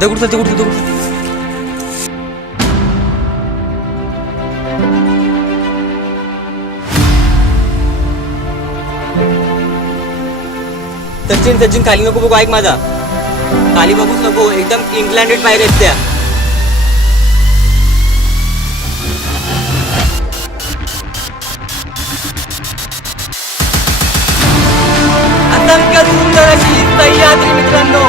दगड दगड दगड सचिन सचिन खाली नको बघू, ऐक माझा, खाली बघूच नको, एकदम इन्क्लाइंडेड पायऱ्या आहेत त्या. अत्यंत सुंदर अशी सह्याद्री मित्रांनो.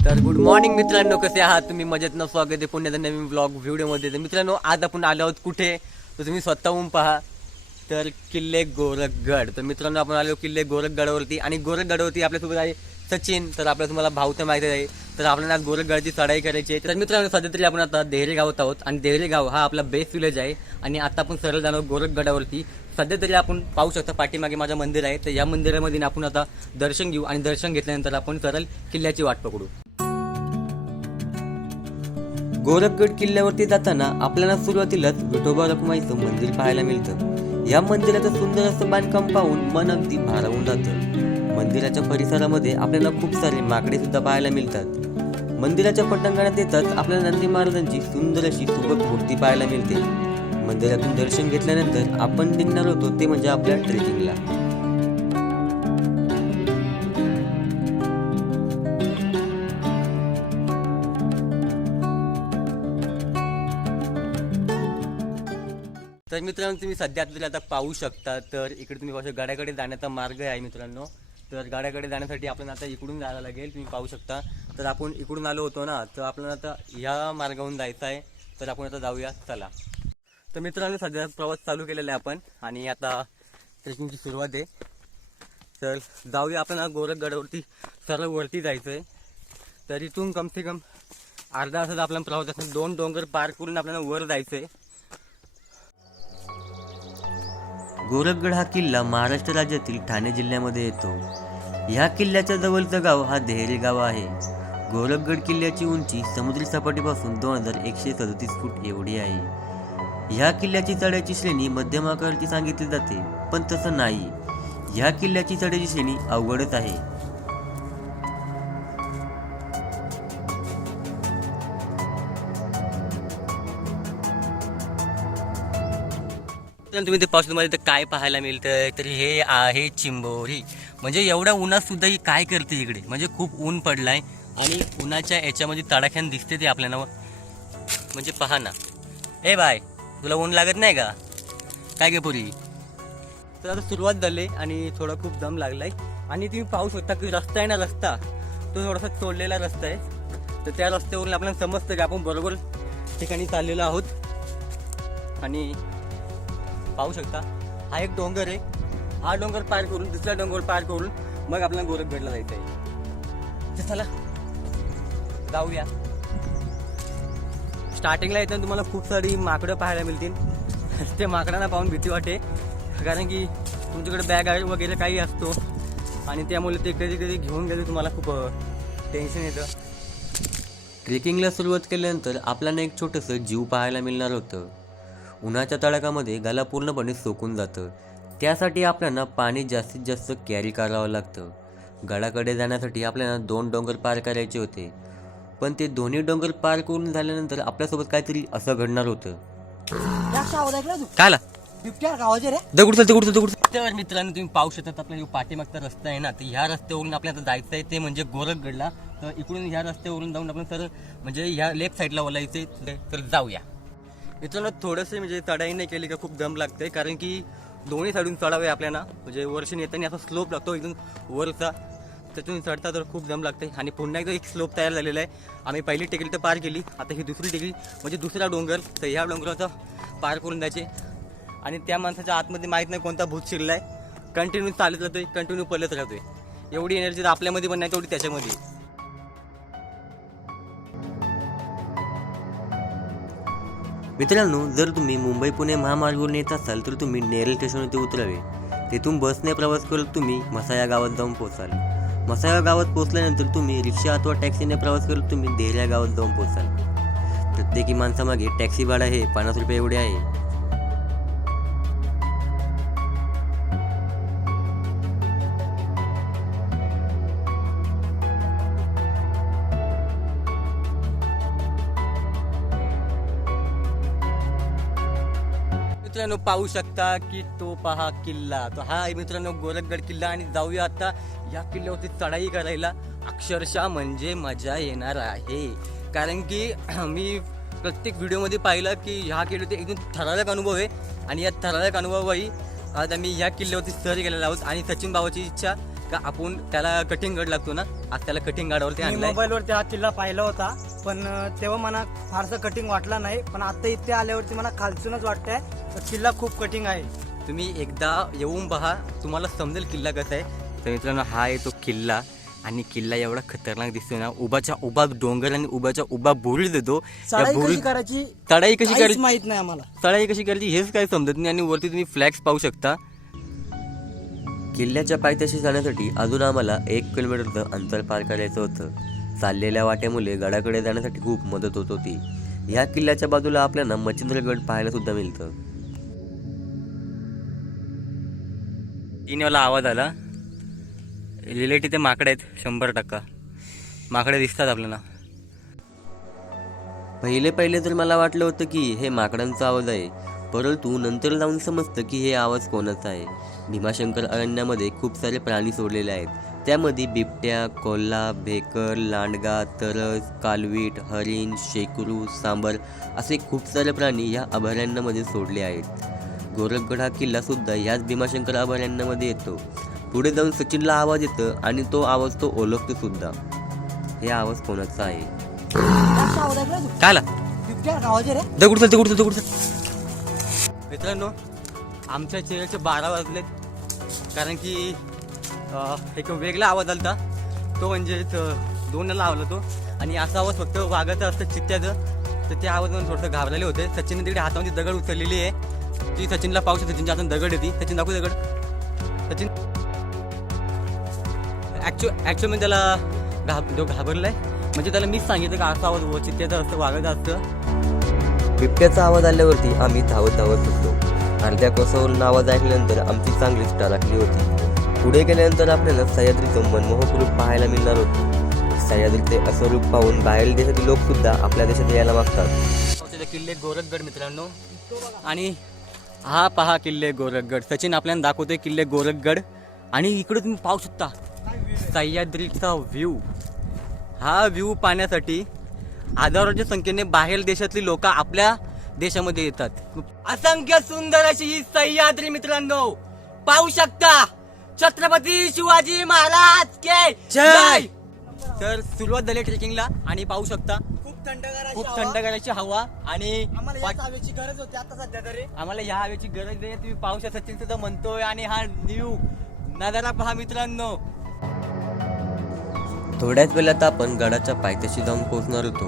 तर गुड मॉर्निंग मित्रांनो, कसे आहात तुम्ही? मजेत न? स्वागत आहे पुण्याच्या नवीन ब्लॉग व्हिडिओमध्ये. तर मित्रांनो, आज आपण आलो आहोत कुठे, तर तुम्ही स्वतःहून पहा, तर किल्ले गोरखगड. तर मित्रांनो, आपण आलो किल्ले गोरखगडावरती, आणि गोरखगडावरती आपल्यासोबत आहे सचिन. तर आपल्याला तुम्हाला भाऊ तर माहिती आहे, तर आपल्याला आज गोरखगडाची चढाई करायची आहे. तर मित्रांनो, सध्या तरी आपण आता देहरे गावात आहोत, आणि देहरे गाव हा आपला बेस्ट विलेज आहे, आणि आता आपण सरळ जाणार गोरखगडावरती. सध्या तरी आपण पाहू शकता पाठीमागे माझं मंदिर आहे, तर या मंदिरामध्ये आपण आता दर्शन घेऊ, आणि दर्शन घेतल्यानंतर आपण सरळ किल्ल्याची वाट पकडू. गोरखगड किल्ल्यावरती जाताना आपल्याला सुरुवातीलाच विठोबा रखुमाईचं मंदिर पाहायला मिळतं. या मंदिराचं सुंदर असं बांधकाम पाहून मन अगदी भारावून जातं. मंदिराच्या परिसरामध्ये आपल्याला खूप सारे माकडे सुद्धा पाहायला मिळतात. मंदिराच्या पटांगणात येताच आपल्याला नंदी महाराजांची सुंदर अशी सुबक मूर्ती पाहायला मिळते. मंदिरातून दर्शन घेतल्यानंतर आपण निघणार होतो ते म्हणजे आपल्या ट्रेकिंगला. तर मित्रांनो, तुम्ही सध्या आता पाहू शकता, तर इकडे तुम्ही पाहू शकता गाड्याकडे जाण्याचा मार्ग आहे मित्रांनो. तर गाड्याकडे जाण्यासाठी आपल्याला आता इकडून जायला लागेल, तुम्ही पाहू शकता. तर आपण इकडून आलो होतो ना, तर आपल्याला आता ह्या मार्गावरून जायचं आहे, तर आपण आता जाऊया, चला. तर मित्रांनो, सध्या प्रवास चालू केलेला आहे आपण, आणि आता ट्रेकिंगची सुरुवात आहे. तर जाऊया आपण गोरखगडावरती, सरळ वरती जायचं आहे. तर इथून कम से कम अर्धा तासाचा आपला प्रवास असेल. 2 डोंगर पार करून आपल्याला वर जायचं आहे. गोरखगड हा किल्ला महाराष्ट्र राज्यातील ठाणे जिल्ह्यामध्ये येतो. ह्या किल्ल्याच्या जवळचं गाव हा देहरे गाव आहे. गोरखगड किल्ल्याची उंची समुद्री सपाटीपासून 2137 फूट एवढी आहे. ह्या किल्ल्याची चढाईची श्रेणी मध्यम आकाराची सांगितली जाते, पण तसं नाही. ह्या किल्ल्याची चढाईची श्रेणी अवघडच आहे. तुम्ही ते पावसामध्ये तर काय पाहायला मिळतं, तर हे आहे चिंबोरी. म्हणजे एवढ्या उन्हात सुद्धा ही काय करते इकडे, म्हणजे खूप ऊन पडलाय, आणि उन्हाच्या याच्यामध्ये तडाख्यान दिसते ते आपल्याला. म्हणजे पहा ना, ए बाय, तुला ऊन लागत नाही का काय गे पुरी? तर आता सुरुवात झाली, आणि थोडा खूप दम लागलाय. आणि तुम्ही पाहू शकता की रस्ता आहे ना, रस्ता तो थोडासा चोडलेला रस्ता आहे. तर त्या रस्त्यावरून आपल्याला समजतं की आपण बरोबर ठिकाणी चाललेलो आहोत. आणि पाहू शकता, हा एक डोंगर आहे. हा डोंगर पार करून दुसरा डोंगर पार करून मग आपल्याला गोरखगडला जायचं आहे. तर चला जाऊया. स्टार्टिंगला येताना तुम्हाला खूप सारी माकडं पाहायला मिळतील. ते माकडांना पाहून भीती वाटते, कारण की तुमच्याकडे बॅग वगैरे काही असतो, आणि त्यामुळे ते कधी कधी घेऊन गेले तुम्हाला खूप टेन्शन येतं. ट्रेकिंगला सुरुवात केल्यानंतर आपल्याला एक छोटंसं जीव पाहायला मिळणार होतं. उन्हाच्या तडाख्यामध्ये गला पूर्णपणे सोकून जातं. त्यासाठी आपल्याला पाणी जास्तीत जास्त कॅरी करावं लागतं. गडाकडे जाण्यासाठी आपल्याला 2 डोंगर पार करायचे होते, पण ते दोन्ही डोंगर पार करून झाल्यानंतर आपल्यासोबत काहीतरी असं घडणार होतं. काय दगड. तर मित्रांनो, तुम्ही पाहू शकता आपल्या पाठीमागचा रस्ता आहे ना, तर ह्या रस्त्यावरून आपल्याला जायचं आहे ते म्हणजे गोरखगडला. तर इकडून ह्या रस्त्यावरून जाऊन आपण तर म्हणजे ह्या लेफ्ट साईडला वळायचे. तर जाऊया मित्रांनो. थोडंसं म्हणजे चढाई नाही केली का खूप दम लागते, कारण की दोन्ही साईडून चढावे आपल्याला. म्हणजे वर्षण येताना असा स्लोप लागतो इथून वरचा, त्यातून चढता तर खूप दम लागते. आणि पुन्हा एकदा एक स्लोप तयार झालेला आहे. आम्ही पहिली टेकडी तर पार केली, आता ही दुसरी टेकडी म्हणजे दुसरा डोंगर. तर ह्या डोंगराचा पार करून जायचे. आणि त्या माणसाच्या आतमध्ये माहीत नाही कोणता भूत शिरलाय, कंटिन्यू चालत राहतोय, कंटिन्यू पळत राहतोय. एवढी एनर्जी आपल्यामध्ये पण नाही तेवढी त्याच्यामध्ये. मित्रांनो, जर तुम्ही मुंबई पुणे महामार्गावरून येत असाल तर तुम्ही नेरळ स्टेशनवरती उतरावे. तेथून बसने प्रवास करत तुम्ही मसा या गावात जाऊन पोहोचाल. मसा या गावात पोहोचल्यानंतर तुम्ही रिक्षा अथवा टॅक्सीने प्रवास करत तुम्ही देर या गावात जाऊन पोहोचाल. प्रत्येकी माणसामागे टॅक्सी भाडा हे 50 रुपये एवढे आहे. मित्रांनो पाहू शकता की तो पहा किल्ला, तो हा आहे मित्रांनो गोरखगड किल्ला. आणि जाऊया आता या किल्ल्यावरती चढाई करायला. अक्षरशः म्हणजे मजा येणार आहे, कारण की मी प्रत्येक व्हिडिओमध्ये पाहिलं की ह्या किल्ल्यावरती एकदम थरारक अनुभव आहे. आणि या थरारक अनुभवाही आज आम्ही ह्या किल्ल्यावरती सर गेलेलो आहोत. आणि सचिन भावाची इच्छा का आपण त्याला कठीणगड लागतो ना, आज त्याला कठीणगडावरती आणलाय. मोबाईलवरती हा किल्ला पाहिला होता, पण तेव्हा मला फारसा कठीण वाटला नाही. पण आता इथे आल्यावरती मला खालसूनच वाटतंय किल्ला खूप कठीण आहे. तुम्ही एकदा येऊन पहा, तुम्हाला समजेल किल्ला कसा आहे. तर मित्रांनो हा आहे तो किल्ला. आणि किल्ला एवढा खतरनाक दिसतोय ना, उभाच्या उभा डोंगर आणि उभाच्या उभा बुरुज देतो. चढाई कशी करायची माहित नाही आम्हाला. चढाई कशी करायची हेच काय समजत नाही. आणि वरती तुम्ही फ्लॅग्स पाहू शकता. किल्ल्याच्या पायथ्याशी जाण्यासाठी अजून आम्हाला 1 किलोमीटरचं अंतर पार करायचं होतं. चाललेल्या वाट्यामुळे गडाकडे जाण्यासाठी खूप मदत होत होती. ह्या किल्ल्याच्या बाजूला आपल्याला मच्छिंद्रगड पाहायला सुद्धा मिळतं. 3 वाला आवाज आला. रिलेटिव्ह ते माकडे आहेत, 100% माकडे दिसतात आपल्याला. पहिले तर मला वाटलं होतं की हे माकडांचा आवाज आहे, परंतु नंतर जाऊन समजतं की हे आवाज कोणाचा आहे. भीमाशंकर अरण्यामध्ये खूप सारे प्राणी सोडलेले आहेत. त्यामध्ये बिबट्या, कोल्हा, भेकर, लांडगा, तरस, कालवीट, हरिण, शेकरू, सांबर असे खूप सारे प्राणी या अभयारण्यामध्ये सोडले आहेत. गोरखगड हा किल्ला सुद्धा ह्याच भीमाशंकर अभयारण्यामध्ये येतो. पुढे जाऊन सचिनला आवाज येतो आणि तो आवाज तो ओळखतो सुद्धा. हे आवाज कोणाचा आहे? दगड मित्रांनो, आमच्या चेहऱ्याचे 12 वाजलेत, कारण की एक वेगळा आवाज आलता. तो म्हणजे 2 लावला तो. आणि असा आवाज फक्त वाघाचा असतं, चित्त्याचं. तर त्या आवाजाने थोडंसं घाबरलेले होते. सचिनने तिकडे हातामध्ये दगड उचललेली आहे. ती सचिनला पाहू शकते. सचिनच्या हातात दगड येते. सचिन दाखवू दगड. सचिन ॲक्च्युअली मी त्याला घाबरलाय, म्हणजे त्याला मीच सांगितलं का असा आवाज चित्त्याचा असतं, वाघाचा असतं. बिबट्याचा आवाज आल्यावरती आम्ही धावत होतो. अर्ध्या कोसावरून आवाज ऐकल्यानंतर आमची चांगलीच टाळाकली होती. पुढे गेल्यानंतर आपल्याला सह्याद्रीचं मनमोहक रूप पाहायला मिळणार होतं. सह्याद्रीचे असं रूप पाहून बाहेर देशातील लोक सुद्धा आपल्या देशात यायला मागतात. किल्ले गोरखगड मित्रांनो, आणि हा पहा किल्ले गोरखगड. सचिन आपल्याला दाखवतोय किल्ले गोरखगड. आणि इकडे तुम्ही पाहू शकता सह्याद्रीचा व्ह्यू. हा व्ह्यू पाहण्यासाठी हजारोच्या संख्येने बाहेर देशातली लोक आपल्या देशामध्ये येतात. असंख्य सुंदर अशी ही सह्याद्री मित्रांनो पाहू शकता. छत्रपती शिवाजी महाराज के जय. तर सुरुवात झाली ट्रेकिंगला. आणि पाहू शकता खूप थंडगाराची हवा. आणि आम्हाला हवेची गरज होती आता सध्या तरी. आम्हाला ह्या हवेची गरज आहे. तुम्ही पाहू शकता, सचिन सुद्धा म्हणतोय. आणि हा न्यू नजारा पहा मित्रांनो. थोड्याच वेळात आपण गडाच्या पायथ्याशी जाऊन पोहोचणार होतो.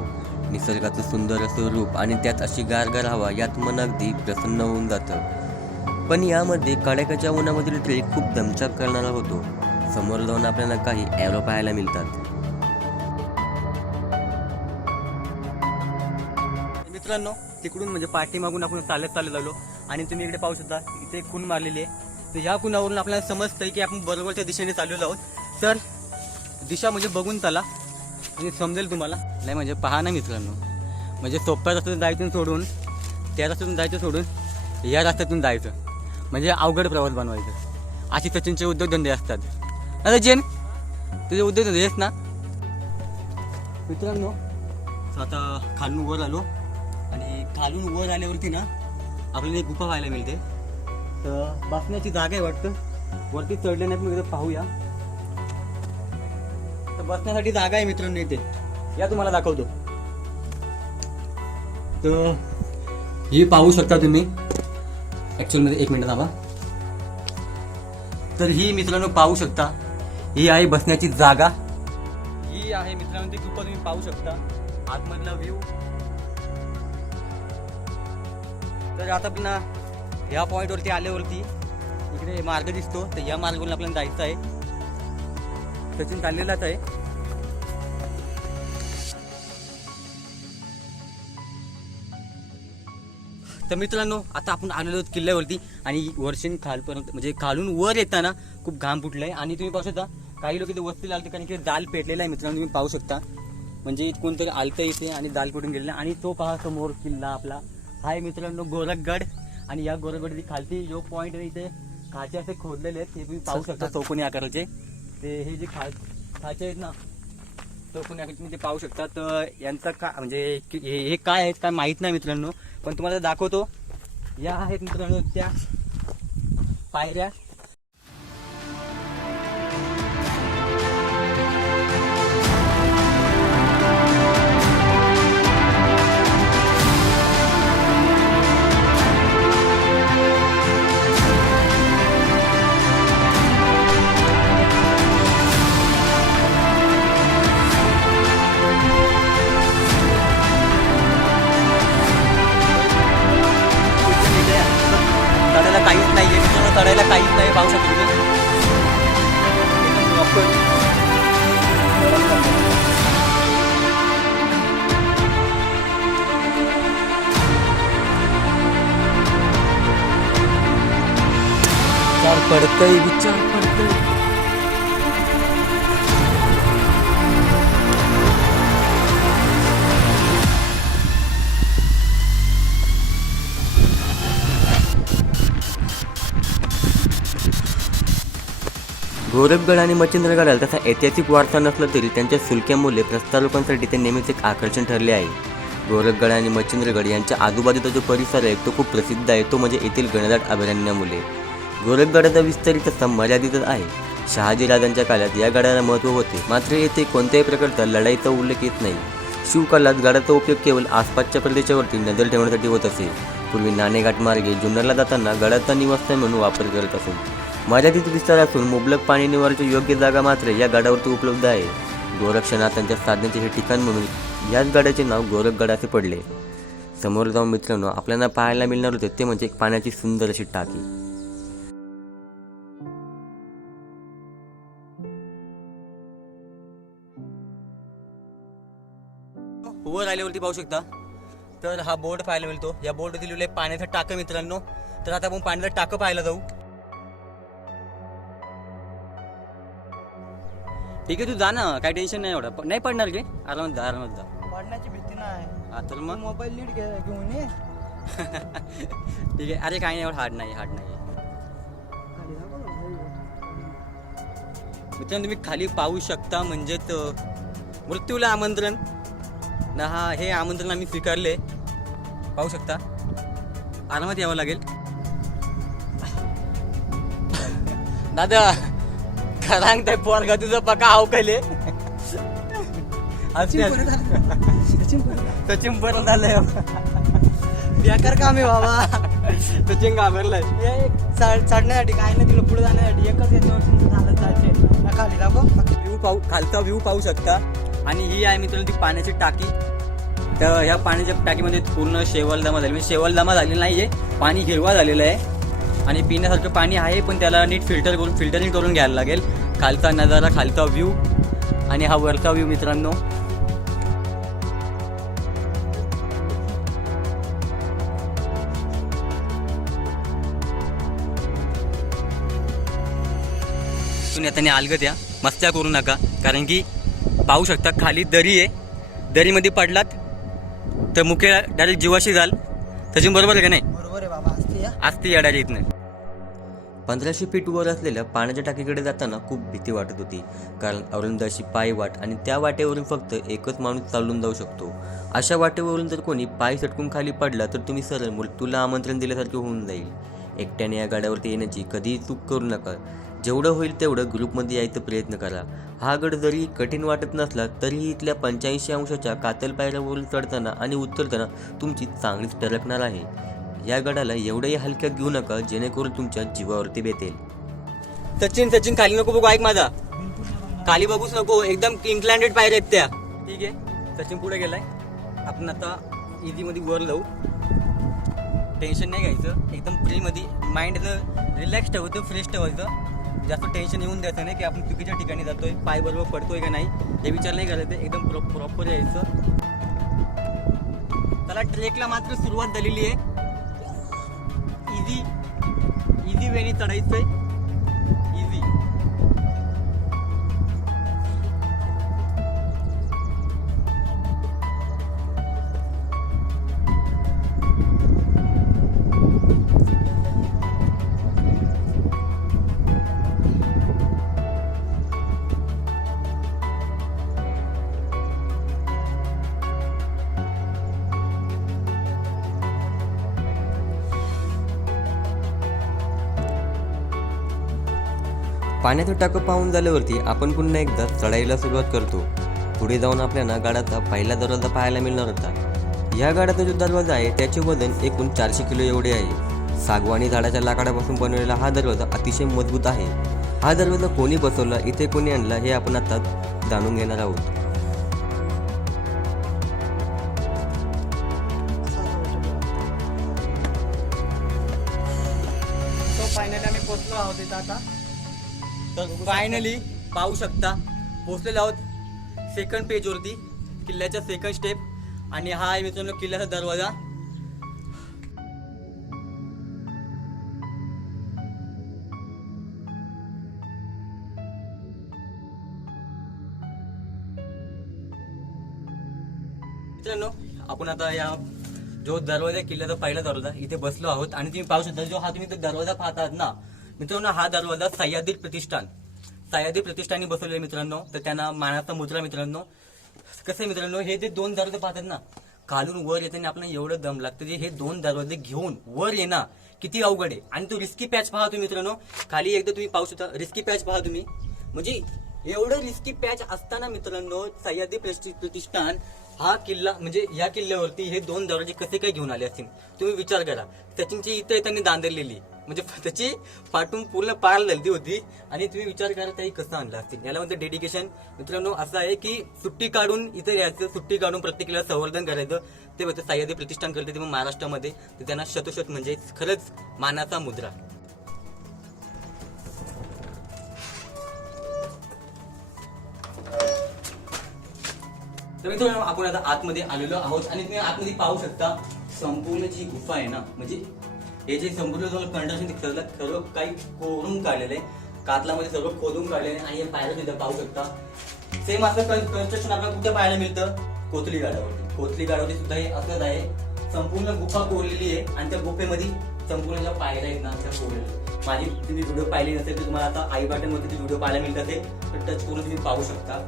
निसर्गाचं सुंदर असं रूप आणि त्यात अशी गारगार हवा, यात मन अगदी प्रसन्न होऊन जातं. पण यामध्ये कडाक्याच्या उन्हामधील ट्रेक खूप दमछाक करणारा होतो. समोर जाऊन आपल्याला काही एरो पाहायला मिळतात. मित्रांनो, तिकडून म्हणजे पाठीमागून आपण चालत आलो. आणि तुम्ही इकडे पाहू शकता, इथे खून मारलेली आहे. तर ह्या खुणावरून आपल्याला समजतंय की आपण बरोबरच्या दिशेने चाललेलो आहोत. तर दिशा म्हणजे बघून चला आणि समजेल तुम्हाला. नाही म्हणजे पहा ना मित्रांनो, म्हणजे सोप्या रस्त्यातून जायचं सोडून, त्या रस्त्यातून जायचं सोडून या रस्त्यातून जायचं म्हणजे अवघड प्रवास बनवायचं. अशी सचिनचे उद्योगधंदे असतात. आता जेन तुझे उद्योगधंदे आहेत ना मित्रांनो. आता खालून वर आलो. आणि खालून वर आल्यावरती ना आपल्याला एक गुफा पाहायला मिळते. तर बसण्याची जागा आहे वाटतं. वरती चढले नाही, मी पाहूया. तर बसण्यासाठी जागा आहे मित्रांनो इथे. या तुम्हाला दाखवतो. तर ही पाहू शकता तुम्ही. ॲक्च्युअलमध्ये 1 मिनिट थांबा. तर ही मित्रांनो पाहू शकता, ही आहे बसण्याची जागा. ही आहे मित्रांनो ती गुफा, तुम्ही पाहू शकता आतमधला व्ह्यू. तर आता पुन्हा ह्या पॉईंटवरती आल्यावरती इकडे मार्ग दिसतो, तर या मार्गावरून आपल्याला जायचं आहे. सचिन चाललेलाच आहे. तर मित्रांनो आता आपण आलेलो आहोत किल्ल्यावरती आणि वर्षण खालपर्यंत म्हणजे खालून वर येताना खूप घाम फुटलाय आणि तुम्ही पाहू शकता काही लोक इथे वस्तीला आलते कारण की जाल पेटलेला आहे मित्रांनो. तुम्ही पाहू शकता म्हणजे कोणतरी आलतं इथे आणि जाल पेटून गेलेला. आणि तो पहा समोर किल्ला आपला हा आहे मित्रांनो गोरखगड. आणि या गोरखगडची खालती जो पॉईंट आहे इथे खाचे असे खोदलेले आहेत, ते तुम्ही पाहू शकता चौकोनी आकाराचे. ते हे जे खाचे आहेत ना चौकोनी आकाराचे तुम्ही ते पाहू शकता. तर यांचा का म्हणजे हे काय आहेत काय माहीत नाही मित्रांनो, पण तुम्हाला दाखवतो. या आहेत मित्रांनो त्या पायऱ्या. चढायला काहीच नाहीये मित्रांनो, चढायला काहीच नाही. पाहू शकतो तुम्ही विचार पडतय. गोरखगड आणि मच्छिंद्रगडाला तसा ऐतिहासिक वारसा नसला तरी त्यांच्या सुलक्यामुळे प्रस्तावकांसाठी ते नेहमीच एक आकर्षण ठरले आहे. गोरखगड आणि मच्छिंद्रगड यांच्या आजूबाजूचा जो परिसर आहे तो खूप प्रसिद्ध आहे, तो म्हणजे येथील घनदाट अभयारण्यामुळे. गोरखगडाचा विस्तार तसा मर्यादितच आहे. शहाजी राजांच्या काळात या गडाला महत्त्व होते, मात्र येथे कोणत्याही प्रकारचा लढाईचा उल्लेख येत नाही. शिवकालात गडाचा उपयोग केवळ आसपासच्या प्रदेशावरती नजर ठेवण्यासाठी होत असे. पूर्वी नाणेघाट मार्गे जुन्नरला जाताना गडाचा निवासस्थान म्हणून वापर करत असून मर्यादित विस्तार असून मुबलक पाणी निवाराची योग्य जागा मात्र या गडावरती उपलब्ध आहे. गोरक्षनाथांच्या साधनेचे हे ठिकाण म्हणून याच गडाचे नाव गोरखगड असे पडले. समोर जाऊन मित्रांनो आपल्याला पाहायला मिळणार होते ते म्हणजे एक पाण्याची सुंदर अशी टाकी. वर आल्यावरती पाहू शकता तर हा बोर्ड पाहायला मिळतो. या बोर्ड दिलेलं आहे पाण्याचं टाकं मित्रांनो. तर आता आपण पाण्याचं टाकं पाहायला जाऊ. ठीक आहे तू जा ना, काही टेन्शन नाही. एवढं नाही पडणार की आरामात जा, आरामात जा. पडण्याची भीती नाही. हा तर मग मोबाईल लीड घेऊन ये. ठीक आहे. अरे काही नाही, एवढं हार्ड नाही. मित्रांनो तुम्ही खाली पाहू शकता म्हणजे मृत्यूला आमंत्रण ना. हा हे आमंत्रण आम्ही स्वीकारले. पाहू शकता आरामात यावं लागेल. दादा खरांग ते पोरगा तुझं पका अवकले सचिन परत आलंय. बेकार काम आहे बाबा. सचिन घाबरलाय. चढण्यासाठी काय नाही तुला पुढे जाण्यासाठी एकच याच्यावर जायचे. खाली दाखव व्ह्यू पाहू, खालचा व्ह्यू पाहू शकता. आणि ही आहे मित्रांनो ती पाण्याची टाकी. तर ह्या पाण्याच्या टाकीमध्ये पूर्ण शेवलदामा झाली, म्हणजे शेवलदामा झालेला नाहीये, पाणी हिरवा झालेलं आहे आणि पिण्यासारखं पाणी आहे, पण त्याला नीट फिल्टरिंग करून घ्यायला लागेल. खालचा नजारा, खालचा व्ह्यू आणि हा वरचा व्ह्यू मित्रांनो. तुम्ही अलगत या, मस्त्या करू नका, कारण की पाहू शकता खाली दरी आहे. दरीमध्ये पडलात तर मुख्य डायरेक्ट जीवाशी जाल. त्याची बरोबर आहे का नाही? बरोबर आहे बाबा. असते या डायरेक्ट इथनं. 1500 फीट वर असलेल्या पाण्याच्या टाकीकडे जाताना खूप भीती वाटत होती, कारण अरुंद अशी पाय वाट आणि त्या वाटेवरून फक्त एकच माणूस चालून जाऊ शकतो. अशा वाटेवरून जर कोणी पाय सटकून खाली पडला तर तुम्ही सरळ मृत्यूला आमंत्रण दिल्यासारखे होऊन जाईल. एकट्याने या गाड्यावरती येण्याची कधीही चूक करू नका. जेवढं होईल तेवढं ग्रुपमध्ये यायचा प्रयत्न करा. हा गड जरी कठीण वाटत नसला तरीही इथल्या 85 अंशाच्या कातल पायऱ्यावरून चढताना आणि उतरताना तुमची चांगलीच टरकणार आहे. या गडाला एवढंही हलक्यात घेऊ नका जेणेकरून तुमच्या जीवावरती बेतेल. सचिन खाली नको बघू, ऐक माझा. खाली बघूच नको, एकदम इन्क्लाइंडेड पायऱ्या आहेत त्या. ठीक आहे, सचिन पुढे गेलाय. आपण आता इझी मध्ये वर जाऊ. टेन्शन नाही घ्यायचं, एकदम फ्री मध्ये माइंड रिलॅक्स ठेवायचं, फ्रेश ठेवायचं. जास्त टेन्शन येऊन द्यायचं नाही की आपण चुकीच्या ठिकाणी जातोय, पाय बरोबर पडतोय का नाही हे विचार नाही करायचं. एकदम प्रॉपर यायचं. त्याला ट्रेकला मात्र सुरुवात झालेली आहे. इझी वेनी चढायचंय. इझी. पाण्याचं टाकं पाहून झाल्यावरती आपण पुन्हा एकदा चढाईला सुरुवात करतो. पुढे जाऊन आपल्याला गाडाचा पहिला दरवाजा पाहायला मिळणार होता. या गाडाचा जो दरवाजा आहे त्याचे वजन एकूण 400 किलो एवढे आहे. सागवानी झाडाच्या लाकडापासून बनवलेला हा दरवाजा अतिशय मजबूत आहे. हा दरवाजा कोणी बसवला, इथे कोणी आणला हे आपण आता जाणून घेणार आहोत. तो फायनली आम्ही पोहोचलो आहोत इथं आता. तर फायनली पाहू शकता पोहोचलेलो आहोत सेकंड पेजवरती, किल्ल्याच्या सेकंड स्टेप. आणि हा आहे मित्रांनो किल्ल्याचा दरवाजा. मित्रांनो आपण आता या जो दरवाजा किल्ल्याचा पहिला दरवाजा इथे बसलो आहोत. आणि तुम्ही पाहू शकता जो हा तुम्ही दरवाजा पाहतात ना मित्रांनो, हा दरवाजा सह्याद्री प्रतिष्ठानने बसवलेला मित्रांनो. तर त्यांना मानाचा मुद्रा मित्रांनो. कसं आहे मित्रांनो, हे जे 2 दरवाजे पाहतात ना, खालून वर येताना आपल्याला एवढं दम लागतं जे हे 2 दरवाजे घेऊन वर येणं किती अवघड आहे. आणि तो रिस्की पॅच पहा तुम्ही मित्रांनो, खाली एकदा तुम्ही पाहू शकता रिस्की पॅच पहा तुम्ही. म्हणजे एवढं रिस्की पॅच असताना मित्रांनो सह्याद्री प्रतिष्ठान हा किल्ला म्हणजे या किल्ल्यावरती हे 2 दरवाजे कसे काय घेऊन आले असतील तुम्ही विचार करा. सचिनची इथे त्यांनी दांदरलेली म्हणजे त्याची फाटून पूर्ण पार झाली होती. आणि तुम्ही विचार करा त्याही कसं आणलं असतील. याला म्हणजे डेडिकेशन मित्रांनो असं आहे की सुट्टी काढून इथे यायचं, सुट्टी काढून प्रत्येकाला संवर्धन करायचं. ते होतं सह्याद्री प्रतिष्ठान करते ते मग महाराष्ट्रामध्ये. तर त्यांना शतशत म्हणजे खरंच मानाचा मुद्रा. तर मित्रांनो आपण आता आतमध्ये आलेलो आहोत. आणि तुम्ही आतमध्ये पाहू शकता संपूर्ण जी गुफा आहे ना, म्हणजे हे जे संपूर्ण कंडक्शन दिसतं सर्व काही कोरून काढलेलं आहे. कातलामध्ये सर्व खोदून काढलेलं आहे. आणि हे पायऱ्या सुद्धा पाहू शकता. सेम असं कन्स्ट्रक्शन आपल्याला कुठे पाहायला मिळतं, कोथली गाडावरती सुद्धा हे असंच आहे. संपूर्ण गुफा कोरलेली आहे आणि त्या गुफेमध्ये संपूर्ण ज्या पायऱ्या आहेत ना त्या कोरलेल्या. माझी तुम्ही व्हिडिओ पाहिली नसेल तर तुम्हाला आता आई बटन मध्ये व्हिडिओ पाहायला मिळतात ते टच करून तुम्ही पाहू शकता.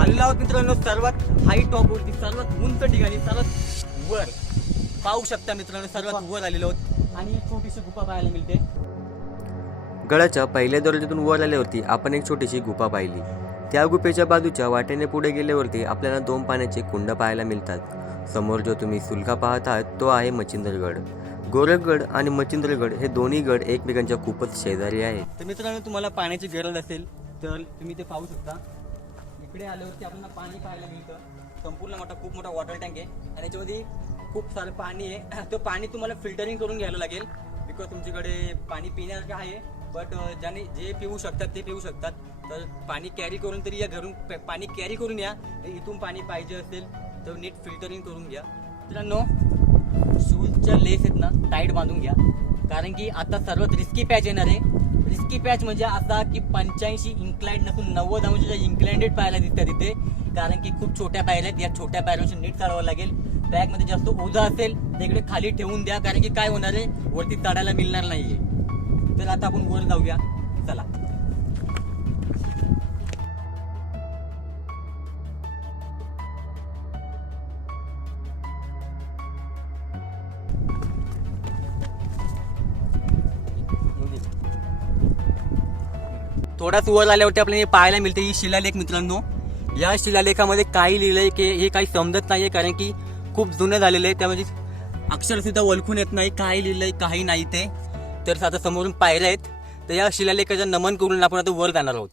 आलेलो आहोत मित्रांनो सर्वात हाई टॉप वरती, सर्वात उंच ठिकाणी, सर्वात वर पाहू शकता मित्रांनो. सर्वात वर आलेलो आहोत आणि एक छोटीशी गुफा पाहायला मिळते. गडाच्या पहिल्या दरवाजातून वर आल्यावरती आपण एक छोटीशी गुफा पाहिली. त्या गुफेच्या बाजूच्या वाटेने पुढे गेल्यावरती आपल्याला 2 पाण्याचे कुंड पाहायला मिळतात. समोर जो तुम्ही सुलका पाहत आहात तो आहे मच्छिंद्रगड. गोरखगड आणि मच्छिंद्रगड हे दोन्ही गड एकमेकांच्या खूपच शेजारी आहेत. तर मित्रांनो तुम्हाला पाण्याची गरज असेल तर तुम्ही ते पाहू शकता. इकडे आल्यावरती आपल्याला पाणी पाहायला मिळतं. संपूर्ण खूप मोठा वॉटर टँक आहे आणि याच्यामध्ये खूप सारं पाणी आहे. तो पाणी तुम्हाला फिल्टरिंग करून घ्यायला लागेल बिकॉज तुमच्याकडे पाणी पिण्यासारखं आहे. बट ज्याने जे पिऊ शकतात ते पिऊ शकतात. तर पाणी कॅरी करून तरी या घरून पाणी कॅरी करून या. इथून पाणी पाहिजे असेल तर नीट फिल्टरिंग करून घ्या. मित्रांनो शूजच्या लेस आहेत ना टाईट बांधून घ्या, कारण की आता सर्वात रिस्की पॅच येणार आहे. रिस्की पॅच म्हणजे असा की 85 इन्क्लाइंड नसून 90 अंशाच्या इन्क्लाइंडेड पायऱ्या दिसतात तिथे, कारण की खूप छोट्या पायऱ्या आहेत. या छोट्या पायऱ्यांशी नीट चढवावं लागेल. बॅगमध्ये जास्त ओझा असेल तर इकडे खाली ठेवून द्या, कारण की काय होणार आहे वरती चढायला मिळणार नाहीये. तर आता आपण वर जाऊया, चला. थोडाच वर आल्यावरती आपल्याला हे पाहायला मिळते ही शिलालेख मित्रांनो. या शिलालेखामध्ये काही लिहिलंय की हे काही समजत नाहीये, कारण की खूप जुनं झालेलं आहे, त्यामध्ये अक्षर सुद्धा ओळखून येत नाही काय लिहिलंय काही नाही ते. तर आता समोरून पायऱ्या आहेत, तर या शिलालेखाचं नमन करून आपण आता वर जाणार आहोत.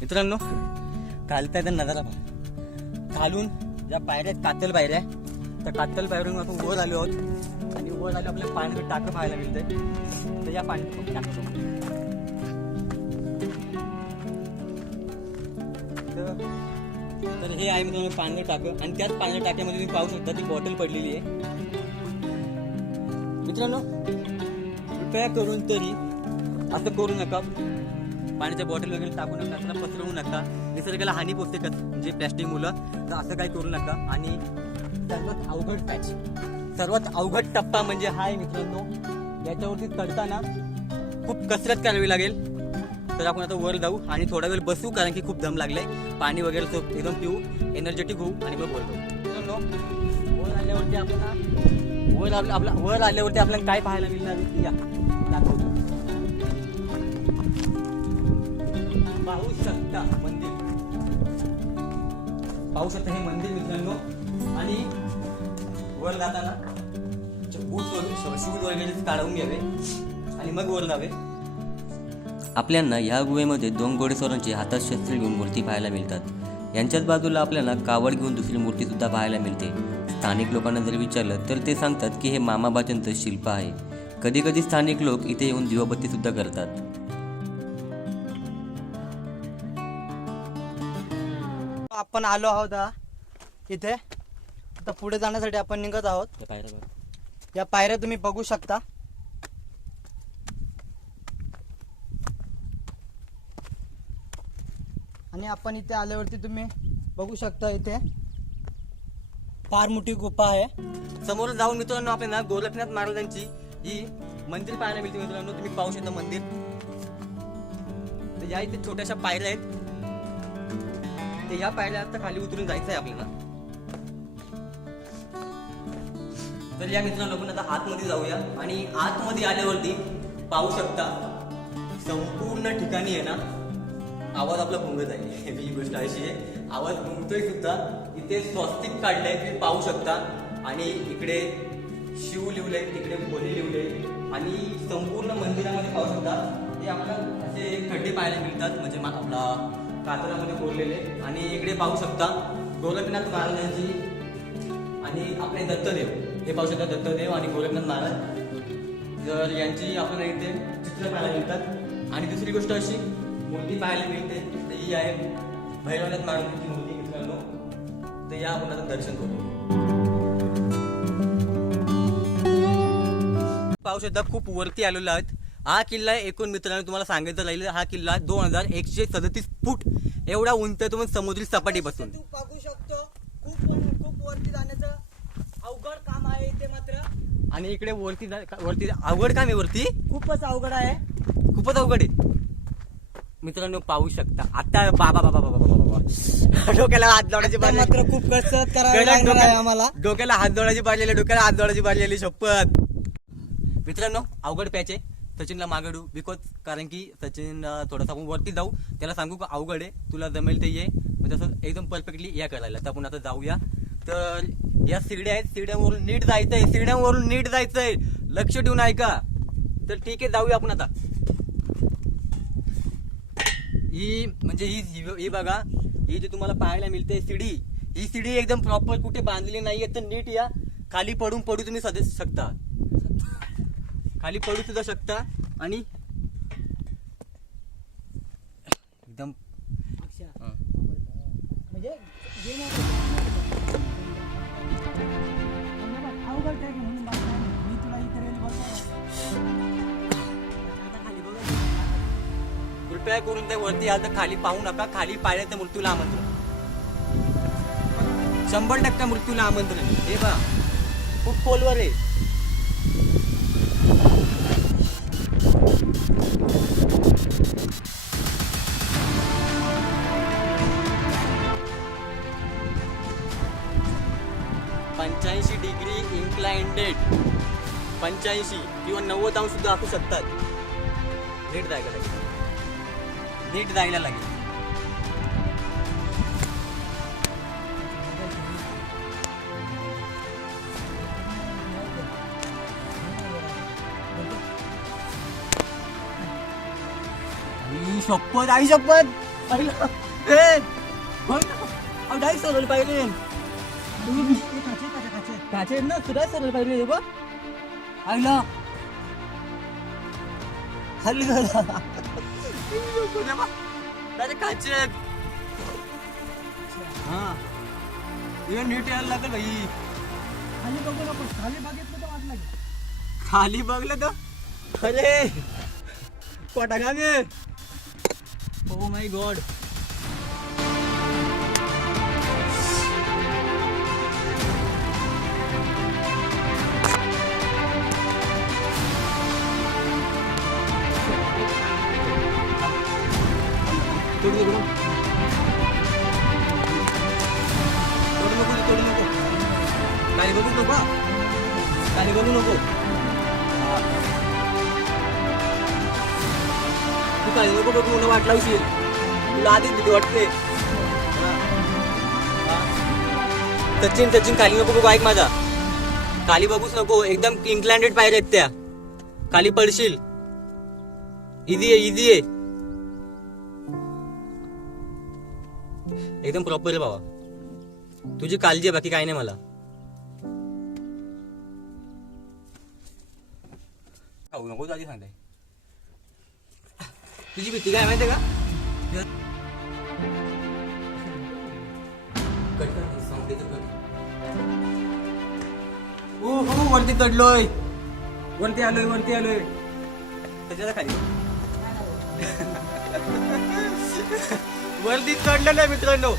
मित्रांनो खालता येतात नजारा पहा. खालून ज्या पायऱ्या आहेत कातल पायऱ्या, त्या कातल पायऱ्यावरून आपण वर आलो आहोत आणि वर आलो आपल्याला पाण्याचं टाकं पाहायला मिळतंय. तर या पाण्याचं टाकतो तर हे आहे मित्रांनो पाण्याचं टाकं, आणि त्याच पाण्याच्या टाक्यामध्ये तुम्ही पाहू शकता ती बॉटल पडलेली आहे. मित्रांनो कृपया करून तरी असं करू नका, पाण्याच्या बॉटल वगैरे टाकू नका, त्याला पसरवू नका, निसर्गाला हानी पोचते का म्हणजे प्लॅस्टिक मुलं, तर असं काही करू नका. आणि सर्वात अवघड पॅच, सर्वात अवघड टप्पा म्हणजे हा आहे मित्रांनो. याच्यावरती चढताना खूप कसरत करावी लागेल. तर आपण आता वर जाऊ आणि थोडा वेळ बसू, कारण की खूप दम लागलाय. पाणी वगैरे एकदम पिऊ, एनर्जेटिक होऊ आणि मग वर जाऊ. मित्रांनो वर आल्यावरती आपण वर आल्यावरती आपल्याला काय पाहायला मिळणार या दाखवतो. पाहू शकता मंदिर, पाहू शकता हे मंदिर मित्रांनो. आणि वर जाताना शूज वगैरे काढून घ्यावे आणि मग वर जावे. आपल्याला ह्या गुहेमध्ये 2 घोडेस्वारांची हातात शस्त्र घेऊन मूर्ती पाहायला मिळतात. यांच्याच बाजूला आपल्याला कावड घेऊन दुसरी मूर्ती सुद्धा पाहायला मिळते. स्थानिक लोकांना जर विचारलं तर ते सांगतात की हे मामाबाच्यांचं शिल्प आहे. कधी कधी स्थानिक लोक इथे येऊन दिवाबत्ती सुद्धा करतात. आपण आलो आहोत इथे. आता पुढे जाण्यासाठी आपण निघत आहोत. या पायऱ्या तुम्ही बघू शकता. आणि आपण इथे आल्यावरती तुम्ही बघू शकता इथे फार मोठी गुफा आहे. समोर जाऊन मित्रांनो आपल्याला गोरखनाथ महाराजांची ही मंदिर पाहायला मिळते. मित्रांनो तुम्ही पाहू शकता मंदिर. तर या इथे छोट्याशा पायऱ्या आहेत. तर या पायऱ्या आता खाली उतरून जायचं आहे आपल्याला. तर या मित्रांनो आपण आता आतमध्ये जाऊया. आणि आतमध्ये आल्यावरती पाहू शकता संपूर्ण ठिकाणी आहे ना आवाज आपला घुमत आहे. ही गोष्ट अशी आहे, आवाज घुमतोय सुद्धा. इथे स्वस्तिक काढलंय तुम्ही पाहू शकता. आणि इकडे शिव लिवलंय, तिकडे भोले लिवलंय. आणि संपूर्ण मंदिरामध्ये पाहू शकता हे आपल्याला असे खड्डे पाहायला मिळतात, म्हणजे आपला कातरामध्ये कोरलेले. आणि इकडे पाहू शकता गोरखनाथ महाराजांची आणि आपले दत्तदेव, हे पाहू शकता दत्तदेव आणि गोरखनाथ महाराज. तर यांची आपल्याला इथे चित्र पाहायला मिळतात. आणि दुसरी गोष्ट अशी मूर्ती पाहायला मिळते, तर ही आहे भैरवनाथ महाराजांची मूर्ती मित्रांनो. तर या आपण आता दर्शन करू. पाहू शकता खूप वरती आलेलो आहोत. हा किल्ला एकूण मित्रांनो तुम्हाला सांगायचं राहिलं, हा किल्ला 2137 फूट एवढा उंच आहे, तो समुद्री सपाटीपासून. तू बघू शकतो खूप वरती जाण्याचं अवघड काम आहे इथे मात्र. आणि इकडे वरती अवघड काम आहे, वरती खूपच अवघड आहे. खूपच अवघड आहे. मित्रांनो पाहू शकता आता बाबा बाबा बाबा बाबा बाबा डोक्याला हात जोडायची आता बारी मात्र खूप कसरत करावी लागणार आहे आम्हाला. डोक्याला हात जोडायची बारी डोक्याला हात जोडायची बारी शपथ. मित्रांनो अवघड पॅच आहे. सचिनला मागडू बिकॉज कारण की सचिन थोडासा आपण वरती जाऊ त्याला सांगू का अवघड आहे तुला जमेल ते ये म्हणजे असं एकदम परफेक्टली या करायला. तर आपण आता जाऊया. तर या सिड्या आहेत सिड्यांवरून नीट जायचंय सिड्यांवरून नीट जायचंय लक्ष ठेवून ऐका. तर ठीक आहे जाऊया आपण आता. ही म्हणजे ही बघा ही जी तुम्हाला पाहायला मिळते सीडी ही सीडी एकदम प्रॉपर कुठे बांधलेली नाहीये. तर नीट या खाली पडू तुम्ही शकता खाली पडू सुद्धा शकता आणि एकदम म्हणजे अवघड काय म्हणून मी तुला इकडे कृपया करून त्या वरती आलं तर खाली पाहू नका. खाली पाहिलं तर मृत्यूला आमंत्रण 100% मृत्यूला आमंत्रण. हे बघा खूप खोलवर आहे. $85 डिग्री इन्क्लाइंडेड 85 किंवा 90 अंश सुद्धा असू शकतात. नीट जायला लागेल नीट जायला लागेल. शपथ आई शपथ डाय सरळ पाहिजे काचे ना सुद्धा सरळ पाहिजे बघ आईला हल्ली काचे हा नीट यायला लागेल भाई. खाली बघू नको खाली बघितलं तर वाट लागेल. खाली बघलं तर अरे कोटा गावे ओ माय गॉड. तोडू नको खाली बघू नको खाली बघू नको तू खाली नको बघू मला वाट लावशील तुला आधीच भीती वाटते. सचिन खाली नको बघू ऐक माझा खाली बघूच नको एकदम इन्क्लाइंडेड पायऱ्या आहेत त्या खाली पडशील. इझी आहे एकदम प्रॉपर आहे बाबा. तुझी काळजी आहे बाकी काय नाही. मला खाऊ नको आधी सांगताय. तुझी भीती काय माहितीये का हो वरती चढलोय वरती आलोय त्याच्या खाली वरती चढलेलं आहे मित्रांनो.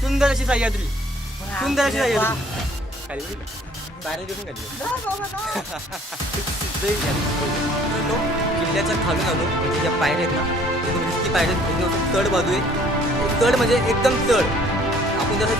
सुंदर अशी सह्याद्री खाली पायऱ्या देऊन किल्ल्याच्या खालून आलो म्हणजे ज्या पायऱ्या आहेत ना एकदम रिस्की पायऱ्या एकदम चढ बाजू आहे. चढ म्हणजे एकदम चढ आपण जसं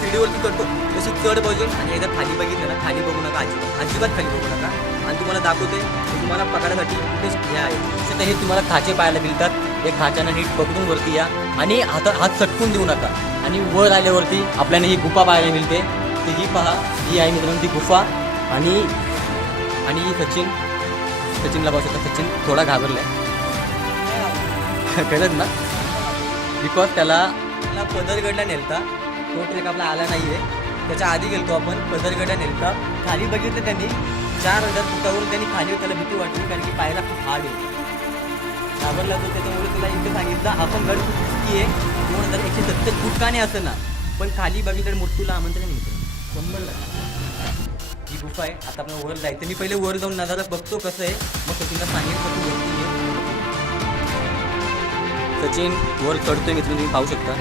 सीडीवरती चढतो तशी चढ बाजू आणि एकदा खाली बघितलं ना खाली बघू नका अजिबात खाली बघू नका. आणि तुम्हाला दाखवते तुम्हाला पकडायसाठी कुठे हे आहे तर हे तुम्हाला खाचे पाहायला मिळतात. हे खाच्यानं नीट पकडून वरती या आणि हात सटकून देऊ नका. आणि वर आल्यावरती आपल्याला ही गुफा पाहायला मिळते. तर ही पहा ही आहे मित्रांनो ती गुफा. आणि सचिनला बघू शकता सचिन थोडा घाबरलाय कळत ना बिकॉज त्याला पदरगडला नेलता तो ट्रेक आपला आला नाहीये. त्याच्या आधी गेलतो आपण पदरगडला नेलता. खाली बघितलं त्यांनी 4000 फुटावरून त्यांनी खाली त्याला भीती वाटली कारण की पाहायला खूप हार्ड आहे. घाबरला तो त्याच्यामुळे तुला इथे सांगितलं आपण गड खूप रिस्की आहे 2170 फूट का नाही असं ना पण खाली बघितलं मृत्यूला आमंत्रण मिळतं 100. ही गुफा आहे. आता आपण वर जायचं. मी पहिले वर जाऊन नजारा बघतो कसं आहे मग सचिनला सांगेल का तू वरती ये. सचिन वर चढतोय मित्र तुम्ही पाहू शकता.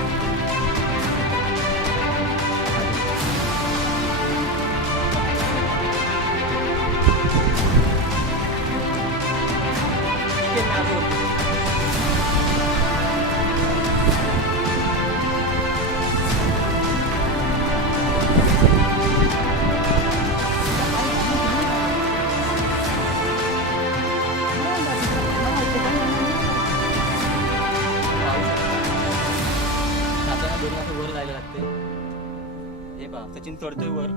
सचिन चढतोय वर.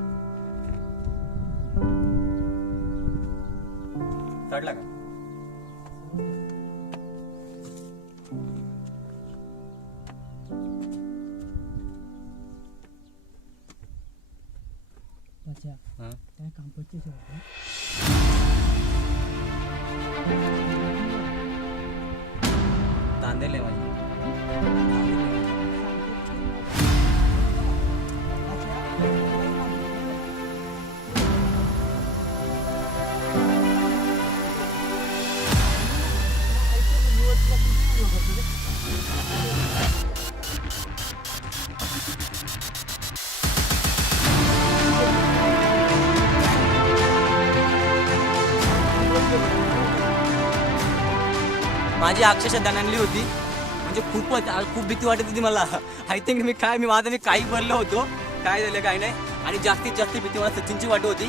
चढला का? हा? तांदेल आहे माझी. माझी अक्षरशः दणाणली होती. म्हणजे खूप भीती वाटत होती मला. आय थिंक मी काही भरलो होतो. काय झालं काय नाही. आणि जास्तीत जास्त भीती मला सचिनची वाटत होती.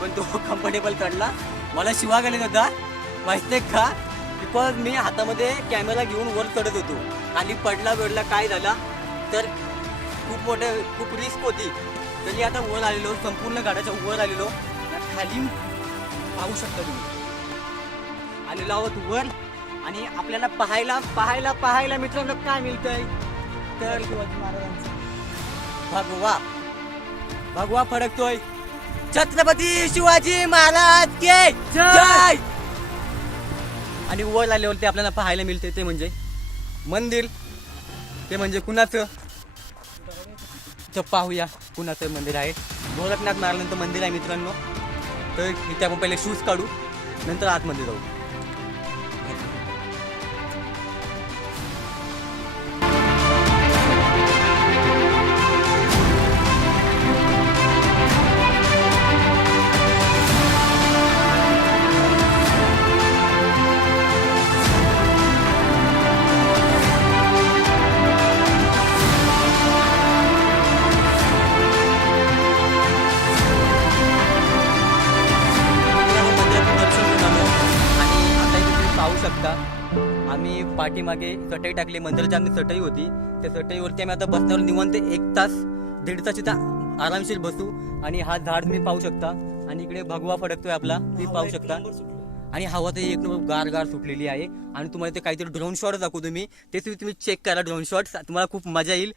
पण तो कम्फर्टेबल चढला. मला शिवा गेले होता माहिती आहे का, बिकॉज मी हातामध्ये कॅमेरा घेऊन वर चढत होतो. खाली पडला काय झाला तर खूप रिस्क होती. तरी आता वर आलेलो, संपूर्ण गाड्याच्या वर आलेलो. खाली पाहू शकता तुम्ही आलेलो आहोत वर. आणि आपल्याला पाहायला मित्रांनो काय मिळतंय तर भगवा फडकतोय. छत्रपती शिवाजी महाराज के जय. आणि वर आल्यावरती आपल्याला पाहायला मिळते ते म्हणजे मंदिर. ते म्हणजे कुणाचं तर पाहूया कुणाचं मंदिर आहे. गोरखनाथ महाराजांचं मंदिर आहे मित्रांनो. तर इथे आपण पहिले शूज काढू, नंतर आतमध्ये जाऊ. आम्ही पाठीमागे चटई टाकली. मंदिराच्या आम्ही चटई होती. त्या चटईवरती आम्ही आता बसण्यावर निवांत 1 तास 1.5 तास इथं आरामशीर बसू. आणि हा झाड तुम्ही पाहू शकता. आणि इकडे भगवा फडकतोय आपला, तुम्ही पाहू शकता. आणि हवा तर एक नंबर गार सुटलेली आहे. आणि तुम्हाला ते काहीतरी ड्रोन शॉट दाखवतो मी, ते तुम्ही चेक करा. ड्रोन शॉट तुम्हाला खूप मजा येईल.